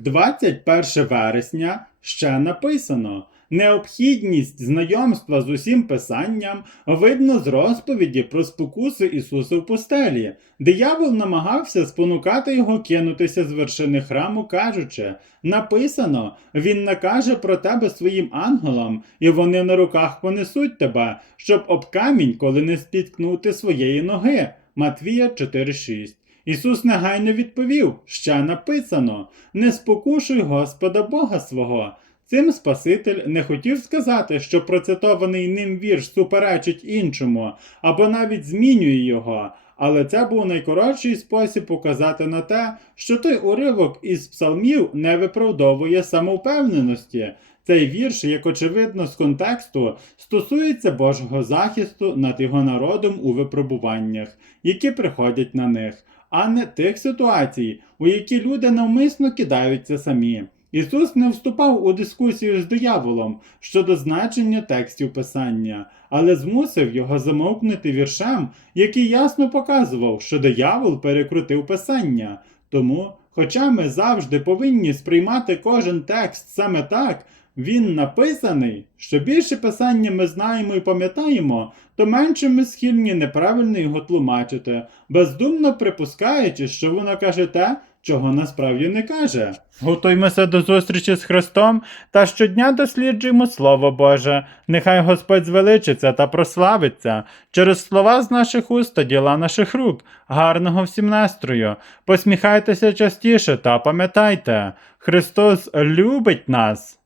21 вересня ще написано. Необхідність знайомства з усім писанням видно з розповіді про спокуси Ісуса в пустелі. Диявол намагався спонукати його кинутися з вершини храму, кажучи: написано, він накаже про тебе своїм ангелам, і вони на руках понесуть тебе, щоб об камінь, коли не спіткнути своєї ноги. Матвія 4.6 Ісус негайно відповів, ще написано: Не спокушуй Господа Бога свого. Цим Спаситель не хотів сказати, що процитований ним вірш суперечить іншому, або навіть змінює його, але це був найкоротший спосіб показати на те, що той уривок із псалмів не виправдовує самовпевненості. Цей вірш, як очевидно з контексту, стосується Божого захисту над його народом у випробуваннях, які приходять на них, а не тих ситуацій, у які люди навмисно кидаються самі. Ісус не вступав у дискусію з дияволом щодо значення текстів Писання, але змусив його замовкнути віршем, який ясно показував, що диявол перекрутив Писання. Тому, хоча ми завжди повинні сприймати кожен текст саме так, він написаний, що більше писання ми знаємо і пам'ятаємо, то менше ми схильні неправильно його тлумачити, бездумно припускаючи, що воно каже те, чого насправді не каже. Готуймося до зустрічі з Христом та щодня досліджуємо Слово Боже. Нехай Господь звеличиться та прославиться через слова з наших уст та діла наших рук. Гарного всім настрою. Посміхайтеся частіше та пам'ятайте, Христос любить нас.